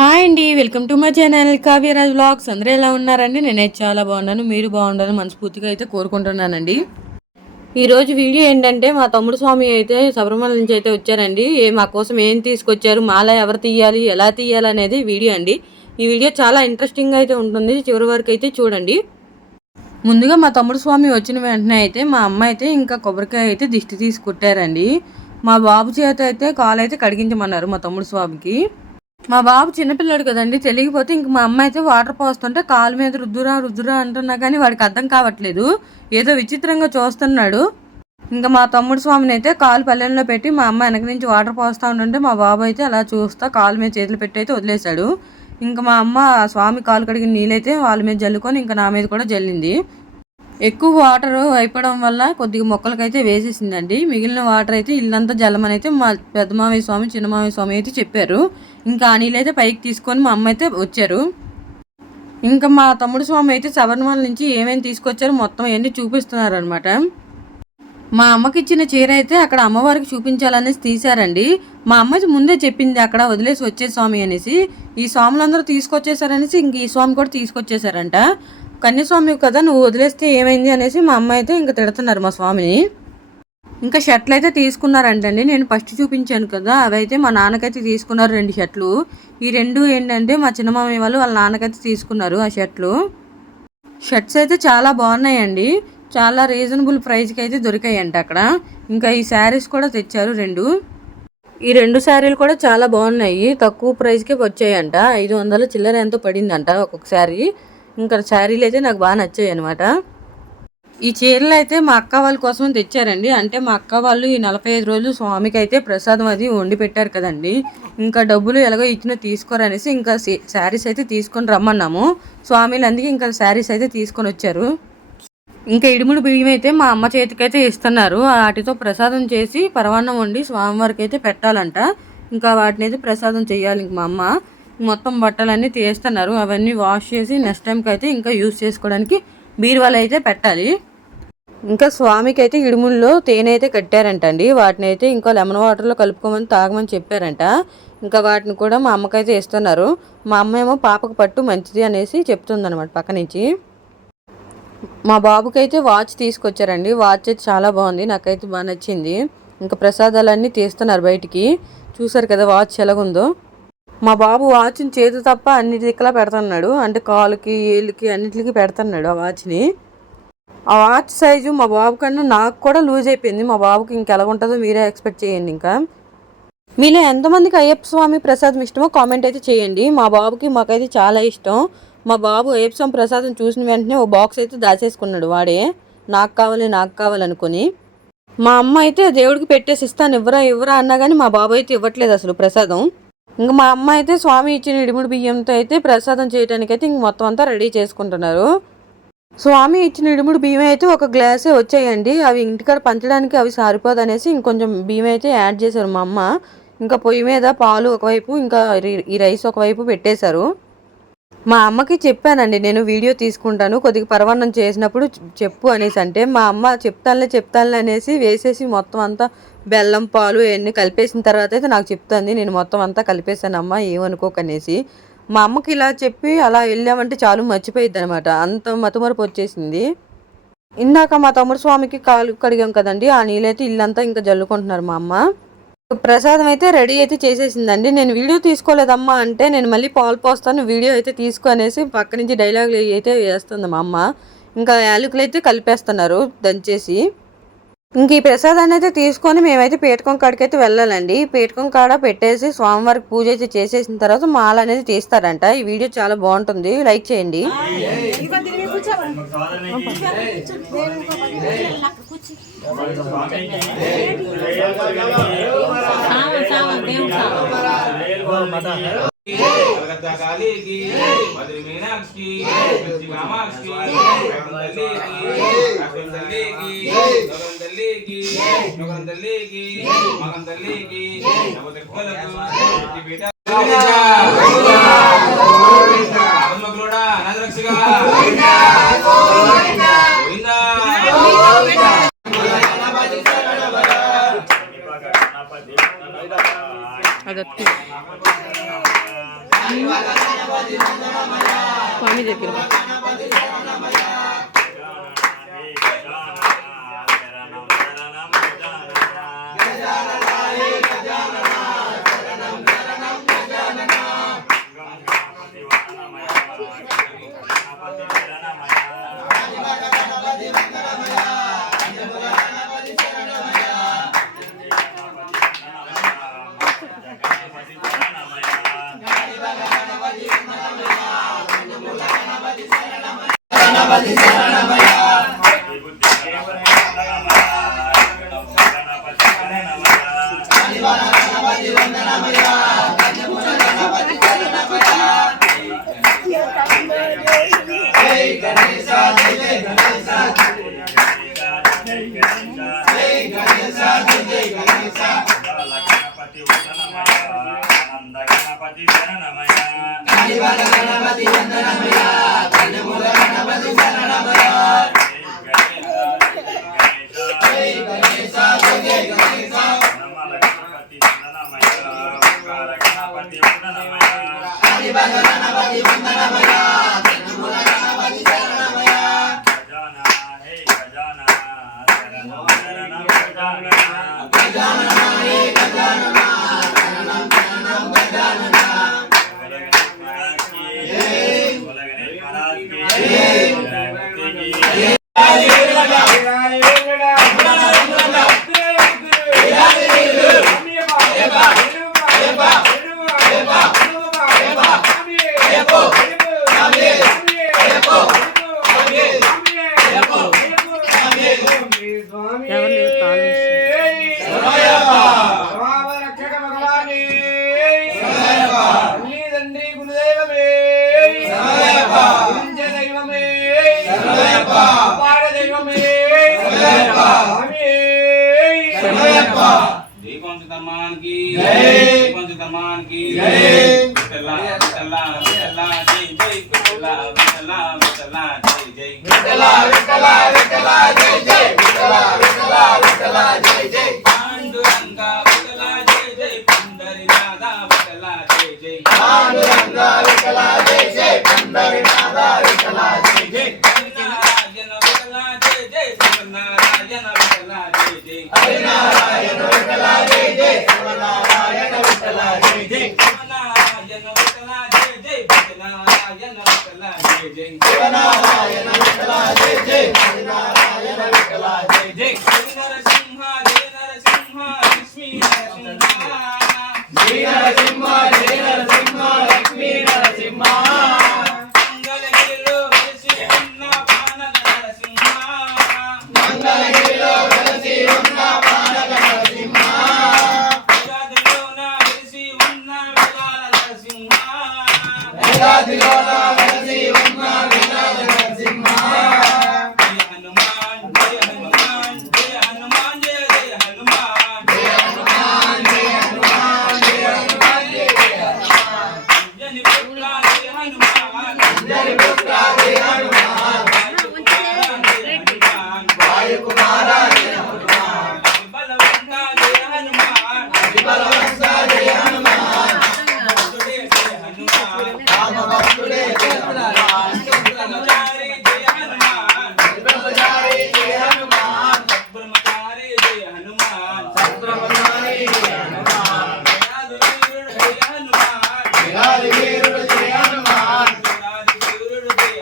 Hi అండి, welcome to my channel Kavyaraj vlogs. అందరూ ఎలా ఉన్నారండి? నేనైతే చాలా బాగున్నాను. మీరు బాగుండాలని మనస్ఫూర్తిగా అయితే కోరుకుంటున్నానండి. ఈరోజు వీడియో ఏంటంటే, మా తమ్ముడు స్వామి అయితే శబరిమల నుంచి అయితే వచ్చారండి. మా కోసం ఏం తీసుకొచ్చారు, మాల ఎవరు తీయాలి, ఎలా తీయాలి అనేది వీడియో అండి. ఈ వీడియో చాలా ఇంట్రెస్టింగ్ అయితే ఉంటుంది, చివరి వరకు అయితే చూడండి. ముందుగా మా తమ్ముడు స్వామి వచ్చిన వెంటనే అయితే మా అమ్మ అయితే ఇంకా కొబ్బరికాయ అయితే దిష్టి తీసి కుట్టారండి. మా బాబు చేత అయితే కాలు అయితే కడిగించమన్నారు మా తమ్ముడు స్వామికి. మా బాబు చిన్నపిల్లడు కదండి, తెలియకపోతే ఇంక మా అమ్మ అయితే వాటర్ పోస్తుంటే కాలు మీద రుద్దురా రుద్దురా అంటున్నా కానీ వాడికి అర్థం కావట్లేదు. ఏదో విచిత్రంగా చూస్తున్నాడు. ఇంకా మా తమ్ముడు స్వామిని అయితే కాలు పల్లెల్లో పెట్టి మా అమ్మ వెనక నుంచి వాటర్ పోస్తూ ఉంటుంటే మా బాబు అయితే అలా చూస్తా కాలు మీద చేతులు పెట్టి అయితే వదిలేశాడు. ఇంకా మా అమ్మ స్వామి కాలు కడిగిన నీళ్ళైతే వాళ్ళ మీద జల్లుకొని ఇంకా నా మీద కూడా జల్లింది. ఎక్కువ వాటర్ అయిపోవడం వల్ల కొద్దిగా మొక్కలకైతే వేసేసిందండి. మిగిలిన వాటర్ అయితే ఇల్లంతా జల్లమని అయితే మా పెద్ద మామయ్య స్వామి చిన్న మామయ్య స్వామి అయితే చెప్పారు. ఇంకా ఆ నీళ్ళైతే పైకి తీసుకొని మా అమ్మ అయితే వచ్చారు. ఇంకా మా తమ్ముడు స్వామి అయితే శబరిమల నుంచి ఏమేమి తీసుకొచ్చారో మొత్తం అవన్నీ చూపిస్తున్నారు అనమాట. మా అమ్మకి ఇచ్చిన చీర అయితే అక్కడ అమ్మవారికి చూపించాలనేసి తీశారండి. మా అమ్మ ముందే చెప్పింది అక్కడ వదిలేసి వచ్చే స్వామి అనేసి. ఈ స్వాములందరూ తీసుకొచ్చేసారనేసి ఇంక ఈ స్వామి కూడా తీసుకొచ్చేసారంట. కన్యస్వామి కదా, నువ్వు వదిలేస్తే ఏమైంది అనేసి మా అమ్మ అయితే ఇంకా తిడుతున్నారు మా స్వామిని. ఇంకా షర్ట్లు అయితే తీసుకున్నారంటండి. నేను ఫస్ట్ చూపించాను కదా, అవైతే మా నాన్నకైతే తీసుకున్నారు 2 షర్ట్లు. ఈ 2 ఏంటంటే మా చిన్నమామయ్య వాళ్ళు వాళ్ళ నాన్నకైతే తీసుకున్నారు ఆ షర్ట్లు. షర్ట్స్ అయితే చాలా బాగున్నాయండి. చాలా రీజనబుల్ ప్రైస్కి అయితే దొరికాయంట అక్కడ. ఇంకా ఈ శారీస్ కూడా తెచ్చారు 2. ఈ 2 శారీలు కూడా చాలా బాగున్నాయి, తక్కువ ప్రైస్కే వచ్చాయంట. 500 చిల్లర ఎంతో పడిందంట ఒక్కొక్క శారీ. ఇంకా శారీలు అయితే నాకు బాగా నచ్చాయి అనమాట. ఈ చీరలు అయితే మా అక్క వాళ్ళ కోసం తెచ్చారండి. అంటే మా అక్క వాళ్ళు ఈ 45 రోజులు స్వామికి అయితే ప్రసాదం అది వండి పెట్టారు కదండి. ఇంకా డబ్బులు ఎలాగో ఇచ్చిన తీసుకోరనేసి ఇంకా శారీస్ అయితే తీసుకొని రమ్మన్నాము స్వామిలు. అందుకే ఇంకా శారీస్ అయితే తీసుకొని వచ్చారు. ఇంకా ఇడుముడు బియ్యం అయితే మా అమ్మ చేతికైతే ఇస్తున్నారు. వాటితో ప్రసాదం చేసి పరవాన్నం వండి స్వామివారికి అయితే పెట్టాలంట. ఇంకా వాటిని అయితే ప్రసాదం చేయాలి. ఇంక మా అమ్మ మొత్తం బట్టలన్నీ తీస్తున్నారు. అవన్నీ వాష్ చేసి నెక్స్ట్ టైంకి అయితే ఇంకా యూజ్ చేసుకోవడానికి బీరువాలో అయితే పెట్టాలి. ఇంకా స్వామికి అయితే ఇడుముల్లో తేనె అయితే కట్టారంటండి. వాటిని అయితే ఇంకా లెమన్ వాటర్లో కలుపుకోమని తాగమని చెప్పారంట. ఇంకా వాటిని కూడా మా అమ్మకైతే ఇస్తున్నారు. మా అమ్మ ఏమో పాపకు పట్టు మంచిది అనేసి చెప్తుందనమాట పక్క నుంచి. మా బాబుకైతే వాచ్ తీసుకొచ్చారండి. వాచ్ అయితే చాలా బాగుంది, నాకైతే బాగా నచ్చింది. ఇంకా ప్రసాదాలన్నీ తీస్తున్నారు బయటికి. చూసారు కదా వాచ్ ఎలాగుందో. మా బాబు వాచ్ని చేతి తప్ప అన్నిటికలా పెడుతున్నాడు. అంటే కాలుకి ఏళ్ళకి అన్నిటికి పెడుతున్నాడు ఆ వాచ్ని. ఆ వాచ్ సైజు మా బాబు కన్నా నాకు కూడా లూజ్ అయిపోయింది. మా బాబుకి ఇంకెలాగుంటుందో మీరే ఎక్స్పెక్ట్ చేయండి. ఇంకా మీలో ఎంతమందికి అయ్యప్ప స్వామి ప్రసాదం ఇష్టమో కామెంట్ అయితే చేయండి. మా బాబుకి మాకైతే చాలా ఇష్టం. మా బాబు అయ్యప్ప స్వామి ప్రసాదం చూసిన వెంటనే ఓ బాక్స్ అయితే దాచేసుకున్నాడు వాడే. నాకు కావాలనుకొని. మా అమ్మ అయితే దేవుడికి పెట్టేసి ఇస్తాను ఇవ్వరా అన్నా కానీ మా బాబు అయితే ఇవ్వట్లేదు అసలు ప్రసాదం. ఇంకా మా అమ్మ అయితే స్వామి ఇచ్చిన ఇడుముడు బియ్యంతో అయితే ప్రసాదం చేయడానికి అయితే ఇంక మొత్తం అంతా రెడీ చేసుకుంటున్నారు. స్వామి ఇచ్చిన ఇడుముడు బియ్యం అయితే ఒక గ్లాసే వచ్చాయండి. అవి ఇంటికాడ పంచడానికి అవి సరిపోదనేసి ఇంకొంచెం బియ్యం అయితే యాడ్ చేశారు మా అమ్మ. ఇంకా పొయ్యి మీద పాలు ఒకవైపు, ఇంకా ఈ రైస్ ఒకవైపు పెట్టేశారు. మా అమ్మకి చెప్పానండి, నేను వీడియో తీసుకుంటాను కొద్దిగా పరవాన్నం చేసినప్పుడు చెప్పు అనేసి. అంటే మా అమ్మ చెప్తానులే అనేసి వేసేసి మొత్తం అంతా బెల్లం పాలు ఇవన్నీ కలిపేసిన తర్వాత అయితే నాకు చెప్తుంది. నేను మొత్తం అంతా కలిపేశానమ్మా ఏమనుకోకనేసి. మా అమ్మకి ఇలా చెప్పి అలా వెళ్ళామంటే చాలు మర్చిపోయిద్ది అనమాట, అంత మతుమరుపు వచ్చేసింది. ఇందాక మా తమ్ముడు స్వామికి కాలు కడిగాం కదండి, ఆ నీళ్ళైతే ఇల్లంతా ఇంకా జల్లుకుంటున్నారు మా అమ్మ. ప్రసాదం అయితే రెడీ అయితే చేసేసిందండి. నేను వీడియో తీసుకోలేదమ్మా అంటే, నేను మళ్ళీ పాలు పోస్తాను వీడియో అయితే తీసుకునేసి పక్క నుంచి డైలాగులు అయితే వేస్తుంది మా అమ్మ. ఇంకా యాలకులు అయితే కలిపేస్తున్నారు దంచేసి. ఇంక ఈ ప్రసాదాన్ని అయితే తీసుకొని మేమైతే పీఠకం కాడికైతే వెళ్ళాలండి. పీఠకం కాడ పెట్టేసి స్వామివారికి పూజ అయితే చేసేసిన తర్వాత మాల అనేది తీస్తారంట. ఈ వీడియో చాలా బాగుంటుంది, లైక్ చేయండి. कलकत्ता काली की मधुर मीनाक्षी की कामाक्षी दल्ली की नगन दल्ली की मगन दल्ली की नवते कोलक बेटा आत्मग्रोड़ा नजरक्षिका गोविंदा गोविंदा गोविंदा అదొత్తి స్వామి దగ్గర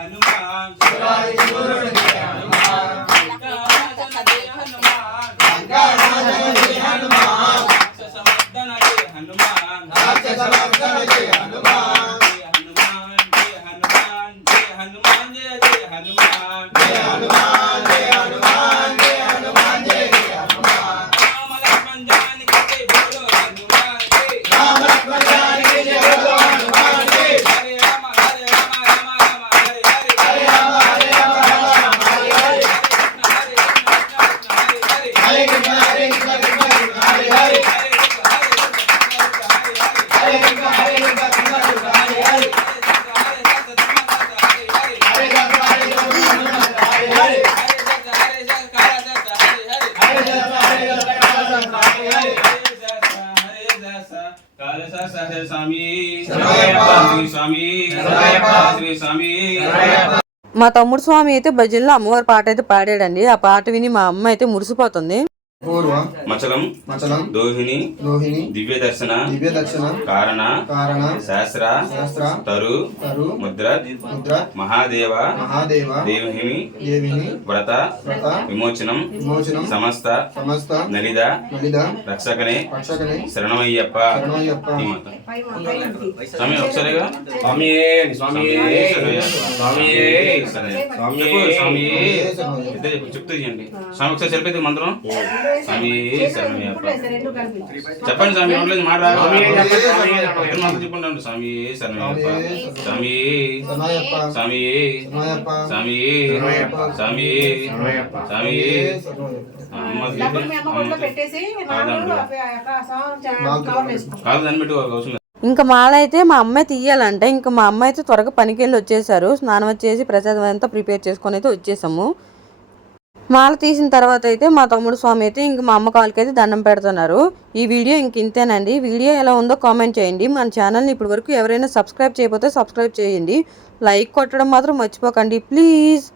హనుమాన్ స్వామి శ్రీ స్వామి. మా తమ్ముడు స్వామి అయితే భజనలో అమ్మవారి పాట అయితే పాడాడండి. ఆ పాట విని మా అమ్మ అయితే మురిసిపోతుంది. పూర్వ మచలం మచలం దోహిని లోహిని దివ్య దర్శన కారణ శాస్త్ర శాస్త్ర తరు తరు ముద్ర ముద్ర మహాదేవ దేవిని దేవిని వ్రత విమోచనం విమోచనం సమస్త సమస్త నలిద నలిద రక్షకనే రక్షకనే శరణమయ్యప్ప. శరణమయ్యప్ప. ఈ మాత. స్వామి ఒకసారిగా స్వామి స్వామి స్వామి చెప్పు స్వామి ఇద్దరు చెప్తూ చేయండి. స్వామి ఒకసారి చెప్పేది మంత్రం. స్వామి శరణమయ్యప్ప చెప్పండి స్వామి. ఉండలేదు మాట మంత్రం చెప్పండి. స్వామి శరణమయ్యప్ప స్వామి స్వామి స్వామి స్వామి స్వామి. కాదు దాన్ని పెట్టి అవసరం. ఇంకా మాల అయితే మా అమ్మాయి తీయాలంటే ఇంకా మా అమ్మాయి అయితే త్వరగా పనికి వెళ్ళి వచ్చేసారు. స్నానం వచ్చేసి ప్రసాదం అంతా ప్రిపేర్ చేసుకొని అయితే వచ్చేసాము. మాల తీసిన తర్వాత అయితే మా తమ్ముడు స్వామి అయితే ఇంక మా అమ్మ కాళ్ళకి అయితే దండం పెడుతున్నారు. ఈ వీడియో ఇంక ఇంతేనండి. వీడియో ఎలా ఉందో కామెంట్ చేయండి. మన ఛానల్ని ఇప్పటి వరకు ఎవరైనా సబ్స్క్రైబ్ చేయకపోతే సబ్స్క్రైబ్ చేయండి. లైక్ కొట్టడం మాత్రం మర్చిపోకండి ప్లీజ్.